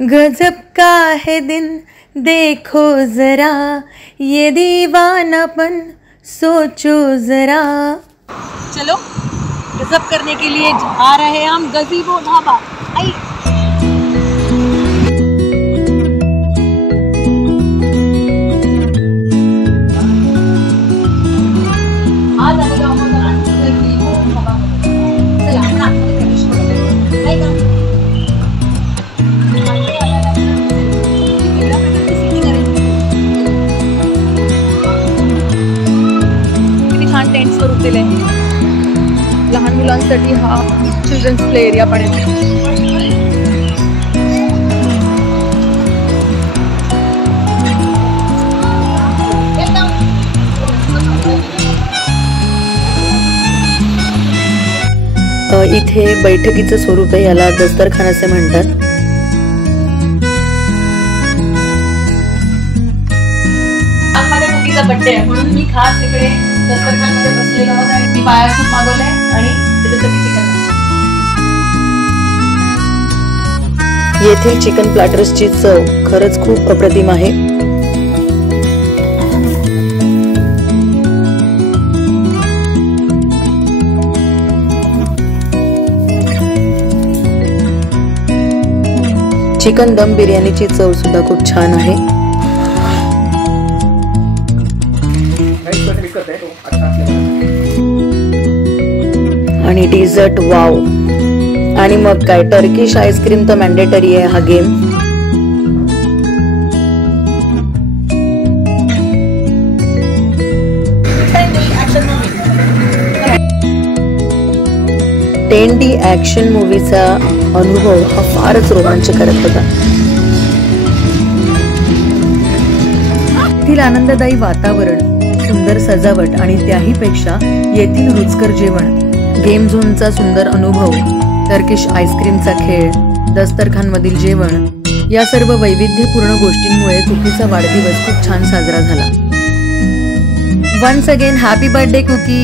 गजब का है दिन देखो जरा, ये दीवानापन सोचो जरा। चलो गजब करने के लिए जा रहे हैं हम गजीबो ढाबा। आई आज आम्ही जाऊ गजीबो ढाबा। चला आपण आतमध्ये प्रवेश करूया, नाही का? टेंट स्वरूप दिले, लहान मुलांसाठी हा चिल्ड्रन्स प्ले एरिया पण आहे। इथे बैठकीचं स्वरूप आहे, याला दस्तरखान असे म्हणतात। माझ्या मुलीचा बर्थडे आहे म्हणून मी खास इकडे दस्तरखानमध्ये बसलेलो आहोत आणि मी पाया सूप मागवलंय आणि त्याच्यासाठी चिकन। येथील चिकन प्लॅटर्सची चव खरंच खूप अप्रतिम आहे। चिकन दम बिर्याणीची चव सुद्धा खूप छान आहे। आणि डेझर्ट वाव, आणि मग काय टर्किश आईस्क्रीम तर मॅन्डेटरी आहे हा गेम। टेंडी ऍक्शन मूवीचा अनुभव हा फारच रोमांचकारक होता। येथील आनंददायी वातावरण, सुंदर सजावट आणि त्याही पेक्षा येथील रुचकर जेवण, गेम झोनचा सुंदर अनुभव, टर्किश आईस्क्रीमचा खेळ, दस्तरखान मधील जेवण, या सर्व वैविध्यपूर्ण गोष्टींमुळे कुकीचा वाढदिवस खूप छान साजरा झाला। Once again happy birthday cookie.